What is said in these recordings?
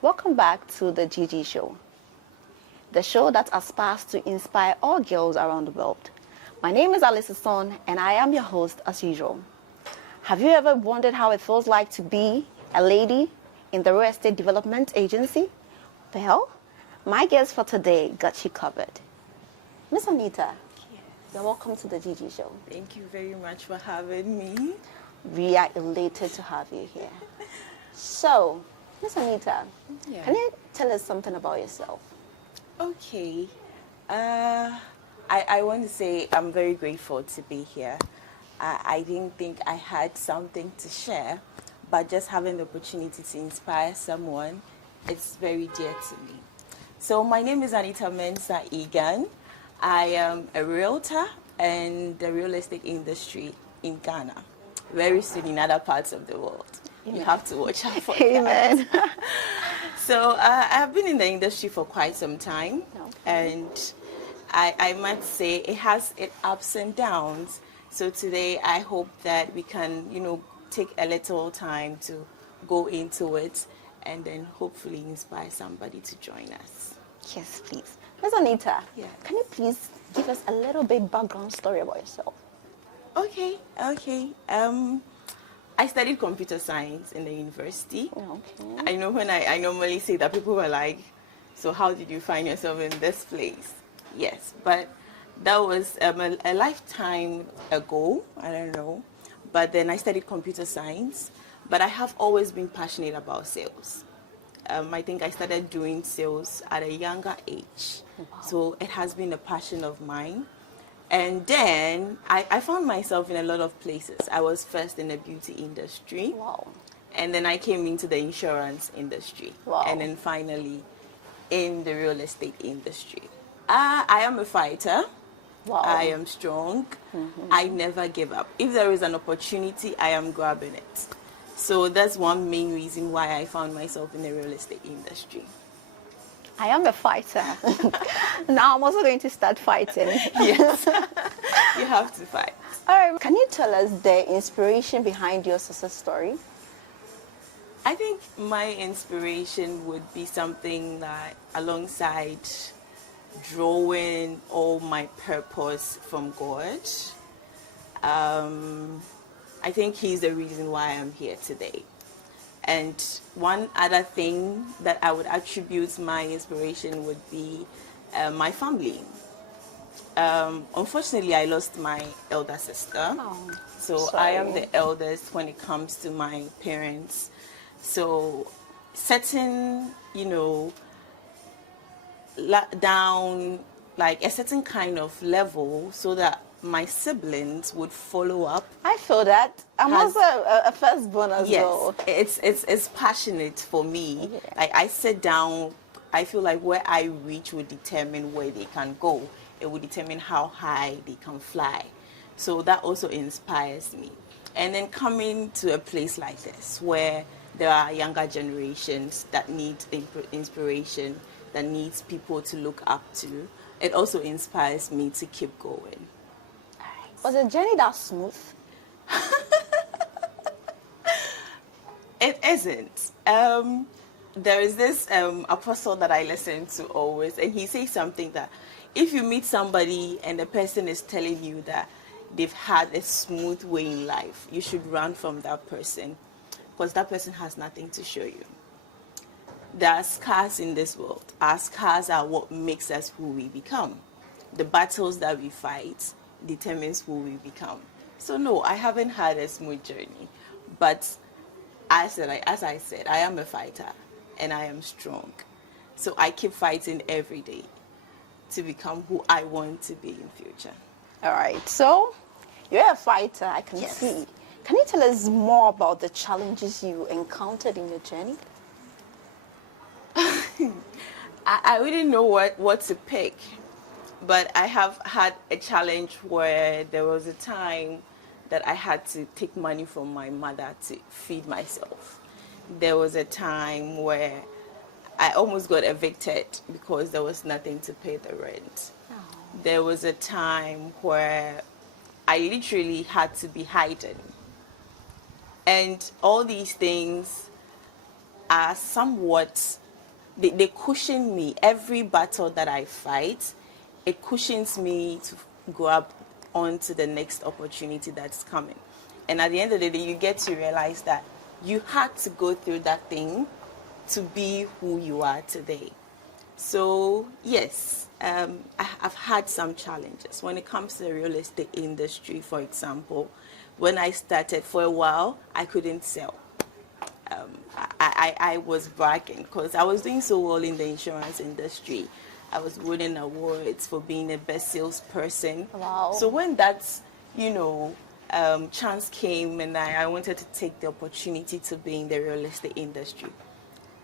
Welcome back to the Gigi Show, the show that aspires to inspire all girls around the world. My name is Alice Son, and I am your host as usual. Have you ever wondered how it feels like to be a lady in the real estate development agency? Well, my guest for today got you covered. Miss Anita, you're welcome to the Gigi Show. Thank you very much for having me. We are elated to have you here. So, Miss Anita, can you tell us something about yourself? Okay. I want to say I'm very grateful to be here. I didn't think I had something to share, but just having the opportunity to inspire someone, it's very dear to me. So my name is Anita Mensah Egan. I am a realtor in the real estate industry in Ghana. Very soon in other parts of the world. Amen. You have to watch out for Amen. that. So I have been in the industry for quite some time, and I must say it has its ups and downs. So today I hope that we can, take a little time to go into it and then hopefully inspire somebody to join us. Yes, please. Miss Anita, Yeah. can you please give us a little bit background story about yourself? Okay. I studied computer science in the university. Okay. I know when I normally say that, people were like, so how did you find yourself in this place? Yes, but that was a lifetime ago, I don't know. But then I studied computer science, but I have always been passionate about sales. I think I started doing sales at a younger age. Wow. So it has been a passion of mine. And then I found myself in a lot of places. I was first in the beauty industry. Wow. And then I came into the insurance industry. Wow. And then finally in the real estate industry. I am a fighter. Wow. I am strong. I never give up. If there is an opportunity, I am grabbing it. So that's one main reason why I found myself in the real estate industry. I am a fighter. Now I'm also going to start fighting. Yes, you have to fight. All right. Can you tell us the inspiration behind your success story? I think my inspiration would be something that alongside drawing all my purpose from God. I think He's the reason why I'm here today. And one other thing that I would attribute my inspiration would be my family. Unfortunately, I lost my elder sister. Oh, So sorry. I am the eldest when it comes to my parents. So setting, down like a certain kind of level so that my siblings would follow up. I feel that. I'm also a firstborn as Yes, well. it's passionate for me. Yeah. Like I sit down, I feel like where I reach would determine where they can go. It would determine how high they can fly. So that also inspires me. And then coming to a place like this where there are younger generations that need inspiration, that needs people to look up to, it also inspires me to keep going. Was the journey that smooth? It isn't. There is this apostle that I listen to always, and he says something that if you meet somebody and the person is telling you that they've had a smooth way in life, you should run from that person because that person has nothing to show you. There are scars in this world. Our scars are what makes us who we become. The battles that we fight determines who we become. So no, I haven't had a smooth journey, but as I said, I am a fighter and I am strong. So I keep fighting every day to become who I want to be in future. All right. So you're a fighter, I can Yes. see. Can you tell us more about the challenges you encountered in your journey? I wouldn't know what to pick, but I have had a challenge where there was a time that I had to take money from my mother to feed myself. There was a time where I almost got evicted because there was nothing to pay the rent. Oh. There was a time where I literally had to be hiding. And all these things are somewhat they cushion me. Every battle that I fight, it cushions me to go up onto the next opportunity that's coming. And at the end of the day, you get to realize that you had to go through that thing to be who you are today. So yes, I've had some challenges when it comes to the real estate industry. For example, when I started, for a while, I couldn't sell. I was bragging because I was doing so well in the insurance industry. I was winning awards for being the best salesperson. Wow. So when that, chance came and I wanted to take the opportunity to be in the real estate industry.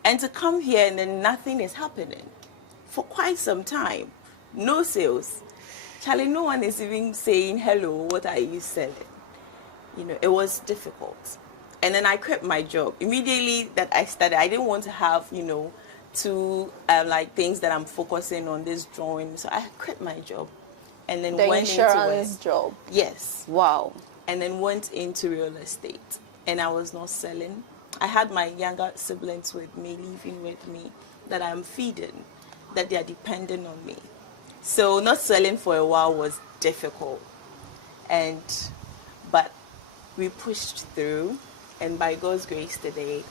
And to come here and then nothing is happening for quite some time. No sales. Charlie, no one is even saying, hello, what are you selling? It was difficult. And then I quit my job. Immediately that I started, I didn't want to have, two things that I'm focusing on, this drawing. So I quit my job and then The went insurance into it. job. Yes. Wow. And then went into real estate. And I was not selling. I had my younger siblings with me, living with me, that I'm feeding, that they are dependent on me. So not selling for a while was difficult. But we pushed through, and by God's grace today,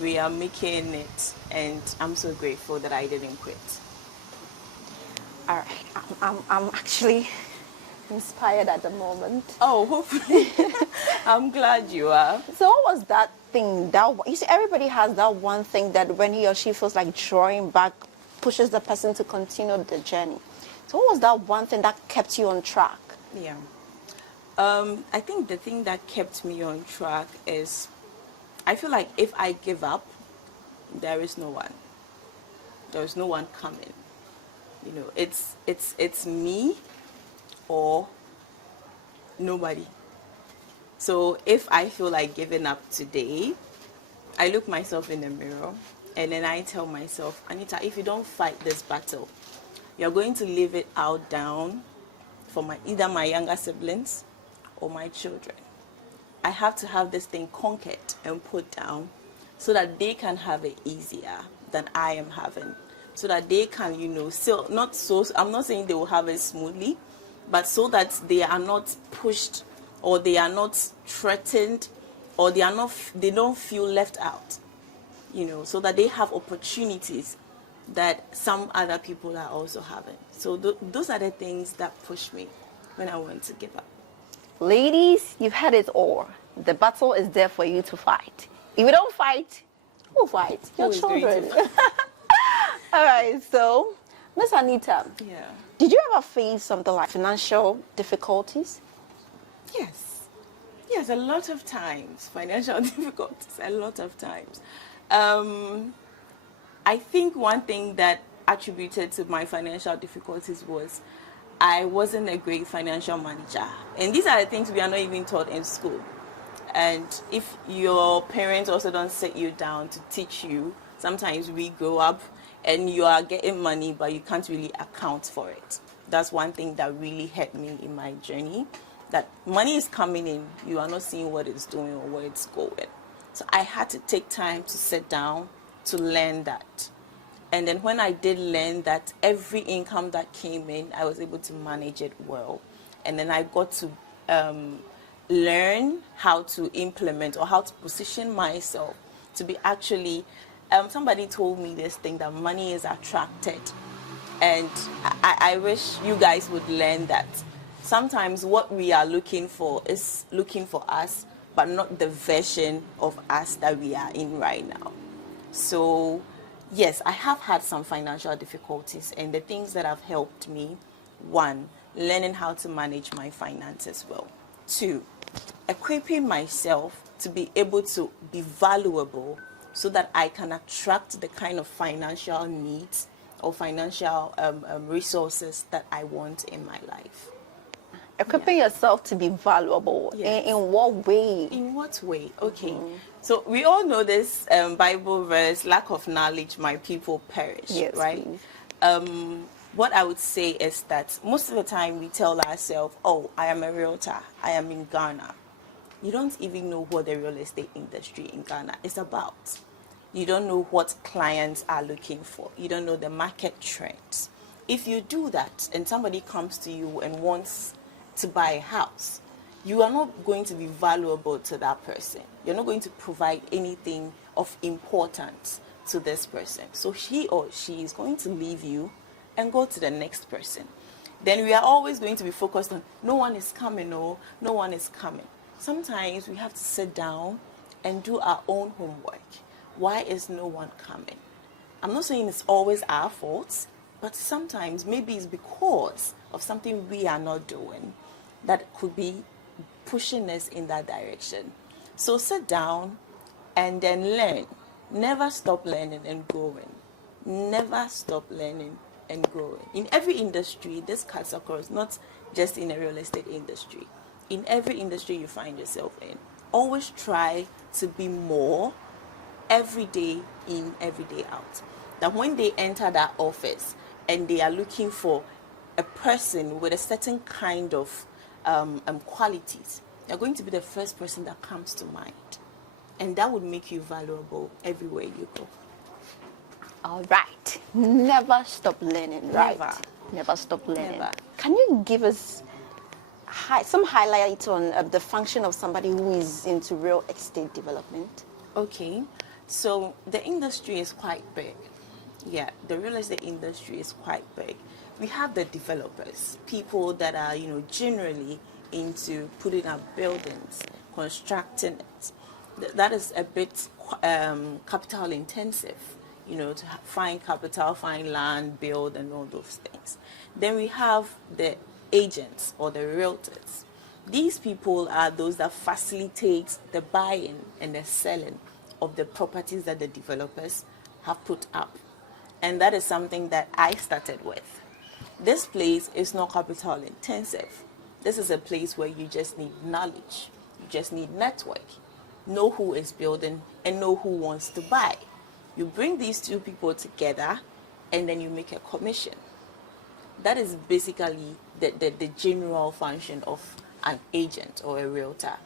we are making it, and I'm so grateful that I didn't quit. All right. I'm actually inspired at the moment. Oh, hopefully. I'm glad you are. So what was that thing that you see? Everybody has that one thing that when he or she feels like drawing back, pushes the person to continue the journey. So what was that one thing that kept you on track? Yeah. I think the thing that kept me on track is, I feel like if I give up, there is no one. There's no one coming. It's me or nobody. So if I feel like giving up today, I look myself in the mirror and then I tell myself, Anita, if you don't fight this battle, you're going to leave it out down for either my younger siblings or my children. I have to have this thing conquered and put down so that they can have it easier than I am having. So that they can, still not so, I'm not saying they will have it smoothly, but so that they are not pushed or they are not threatened or they don't feel left out, so that they have opportunities that some other people are also having. So those are the things that push me when I want to give up. Ladies, you've had it all. The battle is there for you to fight. If you don't fight, who fight? Your Who is going to children. fight? All right, so Miss Anita, Yeah. did you ever face something like financial difficulties? Yes, a lot of times. Financial difficulties, a lot of times. I think one thing that attributed to my financial difficulties was I wasn't a great financial manager. And these are the things we are not even taught in school. And if your parents also don't sit you down to teach you, sometimes we grow up and you are getting money, but you can't really account for it. That's one thing that really helped me in my journey, that money is coming in, you are not seeing what it's doing or where it's going. So I had to take time to sit down to learn that. And then when I did learn that, every income that came in, I was able to manage it well. And then I got to learn how to implement or how to position myself to be actually, somebody told me this thing that money is attracted. And I wish you guys would learn that. Sometimes what we are looking for is looking for us, but not the version of us that we are in right now. So yes, I have had some financial difficulties, and the things that have helped me: one, learning how to manage my finances well; two, equipping myself to be able to be valuable so that I can attract the kind of financial needs or financial resources that I want in my life. Equipping yourself to be valuable. Yes. In what way? In what way? Okay. So we all know this Bible verse, lack of knowledge, my people perish, Yes, right? please. What I would say is that most of the time we tell ourselves, oh, I am a realtor, I am in Ghana. You don't even know what the real estate industry in Ghana is about. You don't know what clients are looking for. You don't know the market trends. If you do that and somebody comes to you and wants to buy a house, you are not going to be valuable to that person. You're not going to provide anything of importance to this person. So he or she is going to leave you and go to the next person. Then we are always going to be focused on no one is coming, or no one is coming. Sometimes we have to sit down and do our own homework. Why is no one coming? I'm not saying it's always our fault, but sometimes maybe it's because of something we are not doing that could be pushing us in that direction. So sit down and then learn. Never stop learning and growing. Never stop learning and growing. In every industry, this cuts across, not just in the real estate industry. In every industry you find yourself in, always try to be more every day in, every day out. That when they enter that office and they are looking for a person with a certain kind of qualities, you're going to be the first person that comes to mind. And that would make you valuable everywhere you go. All right. Never stop learning, right? Never stop learning. Never. Can you give us some highlights on the function of somebody who is into real estate development? Okay. So the industry is quite big. Yeah, the real estate industry is quite big. We have the developers, people that are, generally into putting up buildings, constructing it. That is a bit capital intensive, to find capital, find land, build, and all those things. Then we have the agents or the realtors. These people are those that facilitate the buying and the selling of the properties that the developers have put up. And that is something that I started with. This place is not capital intensive. This is a place where you just need knowledge. You just need network. Know who is building and know who wants to buy. You bring these two people together and then you make a commission. That is basically the general function of an agent or a realtor.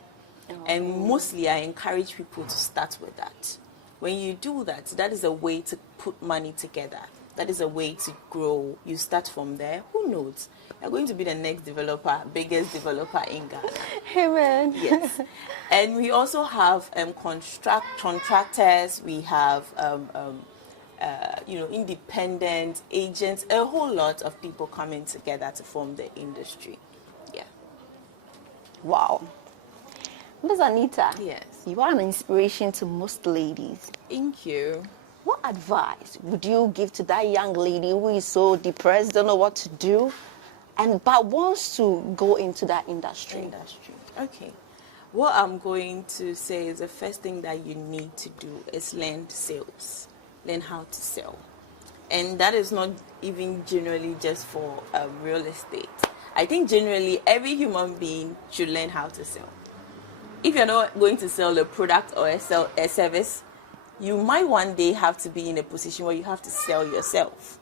And mostly I encourage people to start with that. When you do that, that is a way to put money together. That is a way to grow. You start from there. Who knows? You're going to be the next developer, biggest developer in Ghana. Amen. Yes. And we also have contractors. We have independent agents. A whole lot of people coming together to form the industry. Yeah. Wow. Ms. Anita, Yes. you are an inspiration to most ladies. Thank you. What advice would you give to that young lady who is so depressed, don't know what to do, but wants to go into that industry? Okay. What I'm going to say is the first thing that you need to do is learn sales. Learn how to sell. And that is not even generally just for real estate. I think generally every human being should learn how to sell. If you're not going to sell a product or a service, you might one day have to be in a position where you have to sell yourself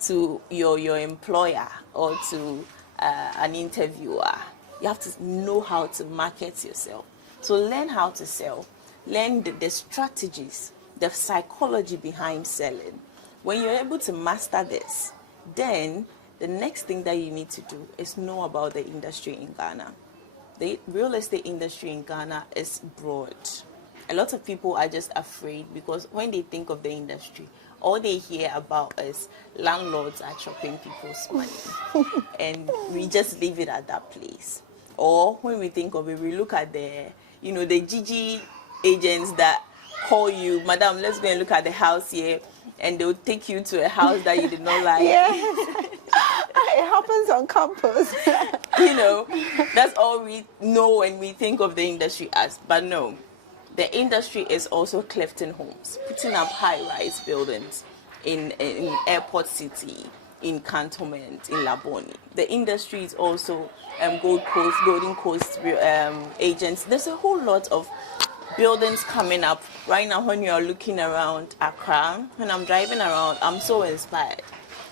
to your employer or to an interviewer. You have to know how to market yourself. So learn how to sell. Learn the strategies, the psychology behind selling. When you're able to master this, then the next thing that you need to do is know about the industry in Ghana. The real estate industry in Ghana is broad. A lot of people are just afraid because when they think of the industry, all they hear about is landlords are chopping people's money. And we just leave it at that place. Or when we think of it, we look at the GG agents that call you, Madam, let's go and look at the house here. And they'll take you to a house that you did not like. Yeah. It happens on campus. That's all we know when we think of the industry as. But no, the industry is also Clifton Homes, putting up high-rise buildings in Airport City, in Cantonment, in Laboni. The industry is also Golden Coast agents. There's a whole lot of buildings coming up right now. When you're looking around Accra, when I'm driving around, I'm so inspired.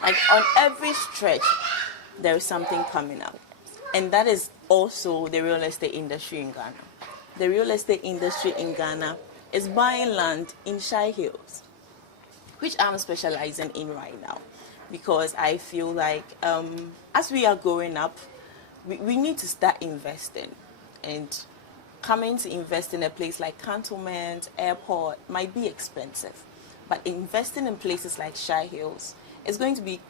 Like on every stretch, there is something coming up. And that is also the real estate industry in Ghana. The real estate industry in Ghana is buying land in Shy Hills, which I'm specializing in right now, because I feel like as we are growing up, we need to start investing. And coming to invest in a place like Cantonment, Airport might be expensive. But investing in places like Shy Hills is going to be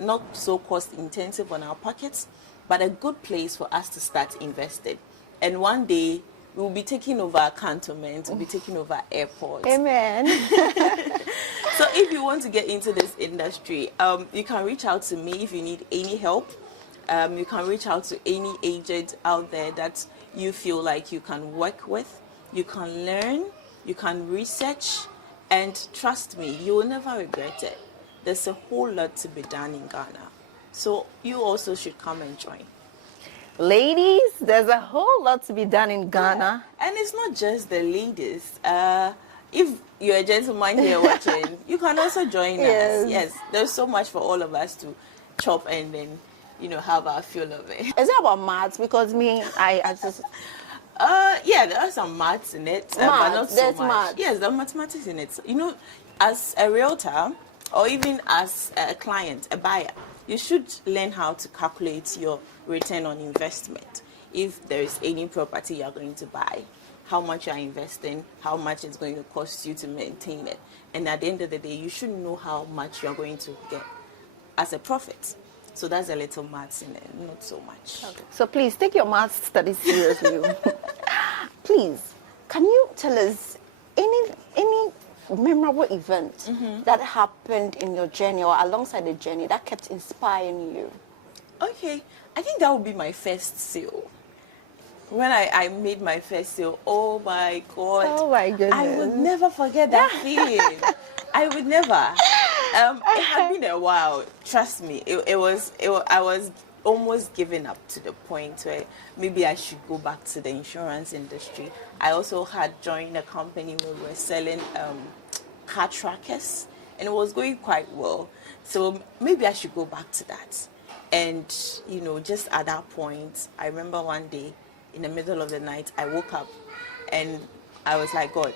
not so cost intensive on our pockets, but a good place for us to start investing. And one day, we'll be taking over Cantonment, we'll be taking over airports. Amen. So if you want to get into this industry, you can reach out to me if you need any help. You can reach out to any agent out there that you feel like you can work with. You can learn, you can research, and trust me, you will never regret it. There's a whole lot to be done in Ghana. So you also should come and join. Ladies, there's a whole lot to be done in Ghana. Yeah. And it's not just the ladies. If you're a gentleman here watching, you can also join us. Yes, there's so much for all of us to chop and then, have our feel of it. Is it about maths? Because I just... Yeah, there are some maths in it, but not so much. Maths. Yes, there are mathematics in it. As a realtor, or even as a client, a buyer, you should learn how to calculate your return on investment. If there is any property you're going to buy, how much you're investing, how much it's going to cost you to maintain it. And at the end of the day, you should know how much you're going to get as a profit. So that's a little maths in it, not so much. Okay. So please take your maths studies seriously. Please, can you tell us any memorable event that happened in your journey or alongside the journey that kept inspiring you? Okay, I think that would be my first sale. When I made my first sale, oh my God. Oh my goodness. I would never forget that feeling. I would never. It had been a while, trust me. I was almost giving up to the point where maybe I should go back to the insurance industry. I also had joined a company where we were selling car trackers, and it was going quite well. So maybe I should go back to that. And, just at that point, I remember one day in the middle of the night, I woke up and I was like, God,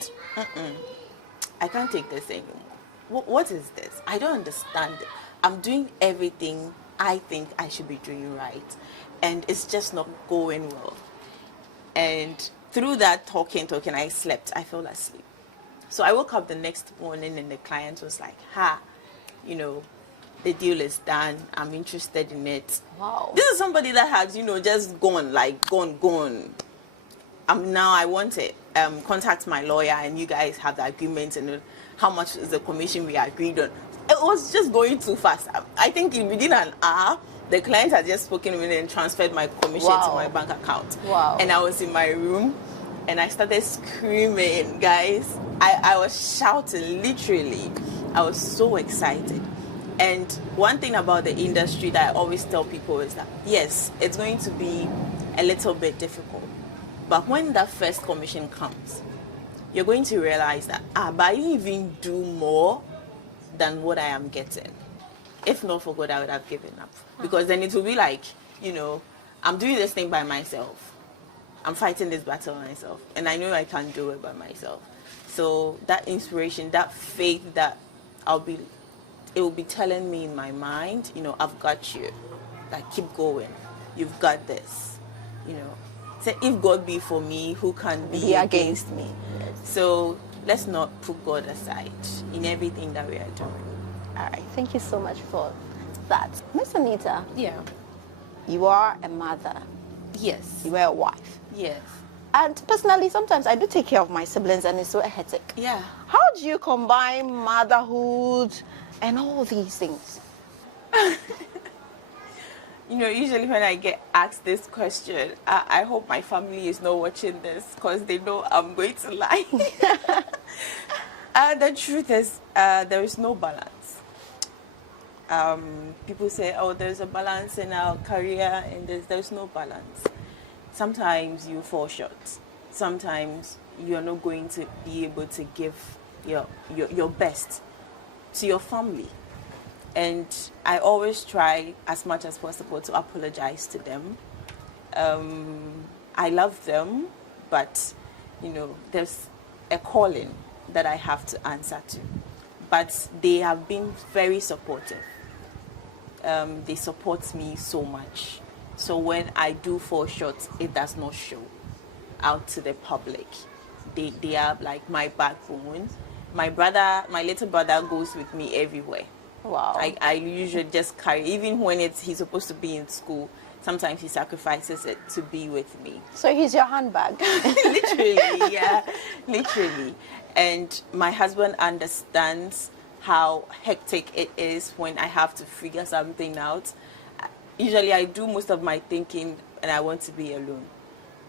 I can't take this anymore. What is this? I don't understand it. I'm doing everything I think I should be doing right, and it's just not going well. And through that talking, I slept. I fell asleep. So I woke up the next morning and the client was like, the deal is done. I'm interested in it. Wow. This is somebody that has, just gone. Now I want it. Contact my lawyer and you guys have the agreement and how much is the commission we agreed on. It was just going too fast. I think within an hour, the client had just spoken with me and transferred my commission to my bank account. Wow. And I was in my room and I started screaming, guys. I was shouting, literally. I was so excited. And one thing about the industry that I always tell people is that, yes, it's going to be a little bit difficult. But when that first commission comes, you're going to realize that, but I didn't even do more than what I am getting. If not for God, I would have given up. Because then it will be like, I'm doing this thing by myself. I'm fighting this battle myself. And I know I can't do it by myself. So that inspiration, that faith that it will be telling me in my mind, I've got you. Like, keep going. You've got this. Say, if God be for me, who can be against me? Yes. So let's not put God aside in everything that we are doing. All right. Thank you so much for that. Miss Anita. Yeah. You are a mother. Yes. You are a wife. Yes. And personally, sometimes I do take care of my siblings and it's so hectic. Yeah. How do you combine motherhood and all these things? Usually when I get asked this question, I hope my family is not watching this because they know I'm going to lie. The truth is, there is no balance. People say, there's a balance in our career, and there's no balance. Sometimes you fall short. Sometimes you're not going to be able to give your best to your family. And I always try as much as possible to apologize to them. I love them, but, there's a calling that I have to answer to. But they have been very supportive. They support me so much. So when I do fall short, it does not show out to the public. They are like my backbone. My little brother goes with me everywhere. Wow. I usually just carry, even when he's supposed to be in school, sometimes he sacrifices it to be with me. So he's your handbag. Literally, yeah, literally. And my husband understands how hectic it is when I have to figure something out. Usually I do most of my thinking and I want to be alone.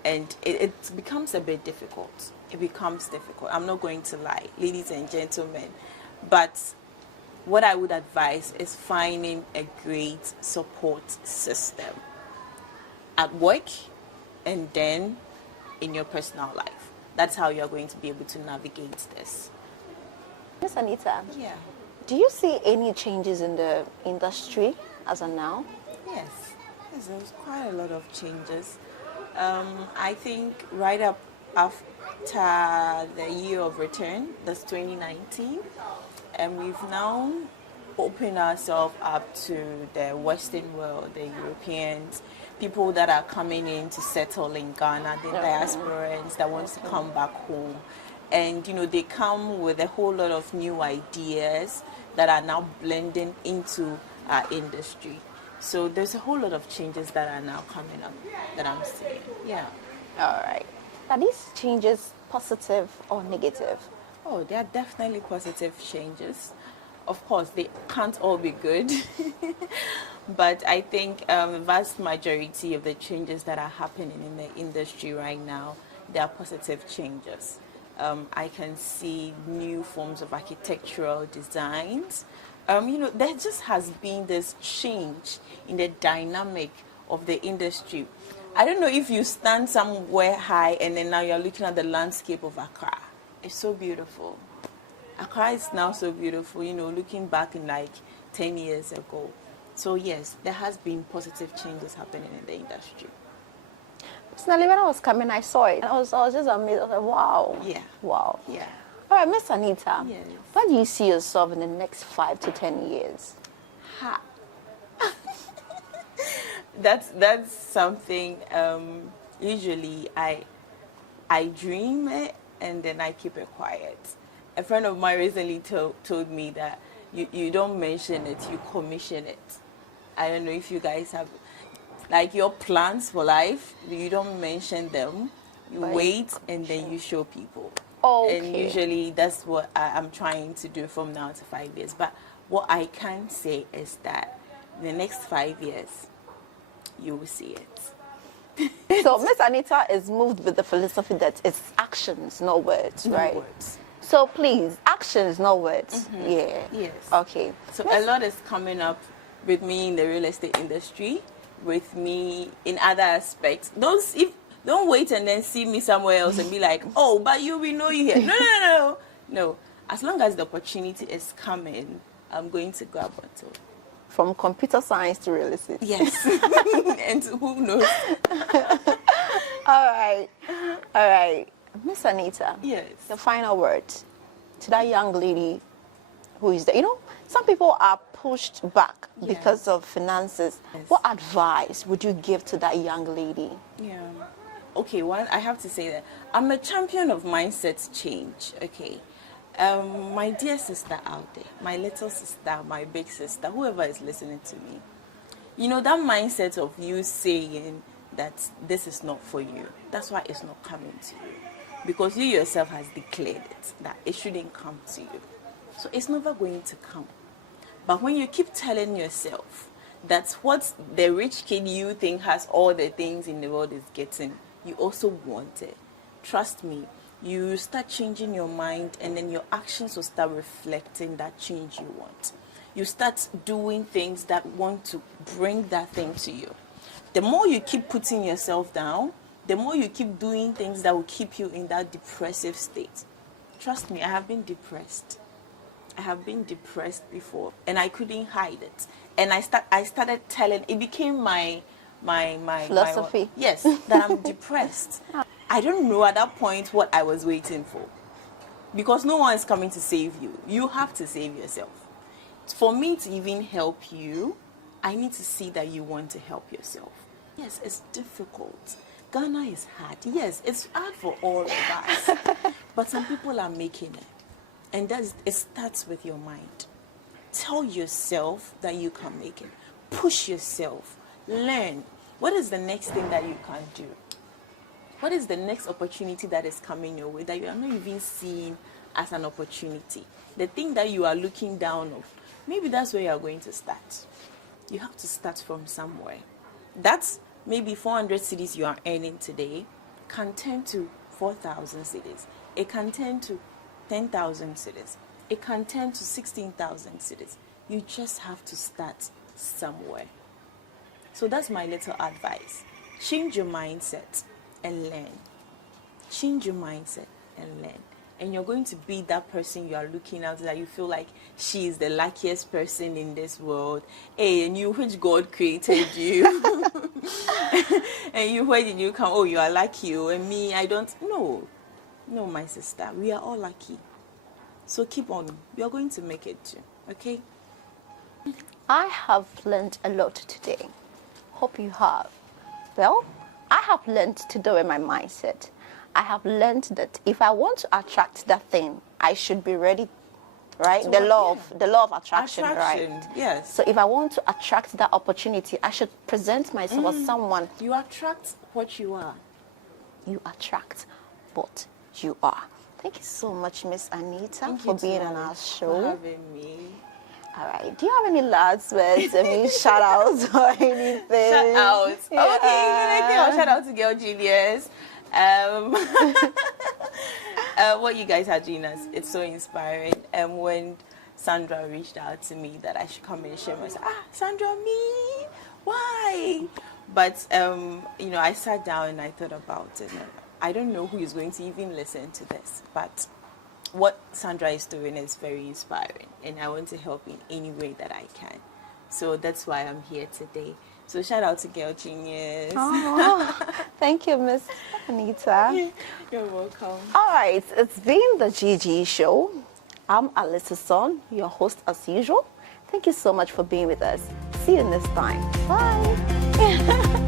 And it becomes a bit difficult. It becomes difficult. I'm not going to lie, ladies and gentlemen. But what I would advise is finding a great support system at work and then in your personal life. That's how you're going to be able to navigate this. Miss Anita, Yeah. do you see any changes in the industry as of now? Yes, there's quite a lot of changes. I think right up after the year of return, that's 2019, and we've now opened ourselves up to the Western world, the Europeans, people that are coming in to settle in Ghana, the diasporans that want to come back home. And, they come with a whole lot of new ideas that are now blending into our industry. So there's a whole lot of changes that are now coming up that I'm seeing. Yeah. All right. Are these changes positive or negative? Oh, they are definitely positive changes. Of course, they can't all be good. But I think the vast majority of the changes that are happening in the industry right now, they are positive changes. I can see new forms of architectural designs. There just has been this change in the dynamic of the industry. I don't know if you stand somewhere high and then now you're looking at the landscape of Accra. It's so beautiful. Accra is now so beautiful, looking back in like 10 years ago. So yes, there has been positive changes happening in the industry. Personally, when I was coming, I saw it. And I was just amazed. I was like, wow. Yeah. Wow. Yeah. All right, Miss Anita. Yes. Where do you see yourself in the next 5 to 10 years? Ha. That's something. Usually, I dream it and then I keep it quiet. A friend of mine recently told me that you don't mention it, you commission it. I don't know if you guys have, like, your plans for life, you don't mention them. You wait and then you show people. Okay. And usually that's what I'm trying to do from now to 5 years. But what I can say is that in the next 5 years, you will see it. So Miss Anita is moved with the philosophy that it's actions, not words, right? No words. So please, actions, not words. Mm-hmm. Yeah. Yes. Okay. So a lot is coming up with me in the real estate industry, with me in other aspects. Don't wait and then see me somewhere else and be like, oh, but we know you here. No. As long as the opportunity is coming, I'm going to grab onto it. From computer science to real estate. Yes. And who knows? All right. Miss Anita. Yes. The final word to that young lady who is there. Some people are pushed back because of finances. Yes. What advice would you give to that young lady? Yeah. Okay, one, I have to say that I'm a champion of mindset change, okay? My dear sister out there, my little sister, my big sister, whoever is listening to me, that mindset of you saying that this is not for you, that's why it's not coming to you. Because you yourself has declared it, that it shouldn't come to you. So it's never going to come. But when you keep telling yourself that what the rich kid you think has all the things in the world is getting, you also want it. Trust me, you start changing your mind and then your actions will start reflecting that change you want. You start doing things that want to bring that thing to you. The more you keep putting yourself down, the more you keep doing things that will keep you in that depressive state. Trust me, I have been depressed. I have been depressed before and I couldn't hide it. And I started telling, it became my philosophy. Yes, that I'm depressed. I don't know at that point what I was waiting for. because no one is coming to save you. You have to save yourself. For me to even help you, I need to see that you want to help yourself. Yes, it's difficult. Ghana is hard. Yes, it's hard for all of us. But some people are making it. And it starts with your mind. Tell yourself that you can make it. Push yourself. Learn. What is the next thing that you can do? What is the next opportunity that is coming your way that you are not even seeing as an opportunity? The thing that you are looking down on, maybe that's where you are going to start. You have to start from somewhere. That's maybe 400 cedis you are earning today can turn to 4,000 cedis. It can turn to 10,000 cedis. It can turn to 16,000 cedis. You just have to start somewhere. So that's my little advice. Change your mindset and learn. Change your mindset and learn. And you're going to be that person you are looking at that you feel like she is the luckiest person in this world. Hey, and you, which God created you. And you, where did you come? Oh, you are lucky. Oh, and me, I don't. No, my sister. We are all lucky. So keep on. You're going to make it too. Okay? I have learned a lot today. Hope you have. Well, I have learned to do with my mindset. I have learned that if I want to attract that thing, I should be ready, right? So the law of attraction, right? Yes. So if I want to attract that opportunity, I should present myself as someone. You attract what you are. You attract what you are. Thank you so much, Miss Anita, for being on our show. For having me. All right. Do you have any last words? Any shout outs or anything? Shout outs. Yeah. Okay, I'll shout out to Girl Genius. What you guys are doing is it's so inspiring. When Sandra reached out to me that I should come and share myself, Sandra, me, why? But I sat down and I thought about it. And I don't know who is going to even listen to this, but what Sandra is doing is very inspiring, and I want to help in any way that I can. So that's why I'm here today. So shout out to Girl Genius. Oh, thank you, Miss Anita. You're welcome. All right, it's been the GG Show. I'm Alyssa Son, your host as usual. Thank you so much for being with us. See you next time. Bye.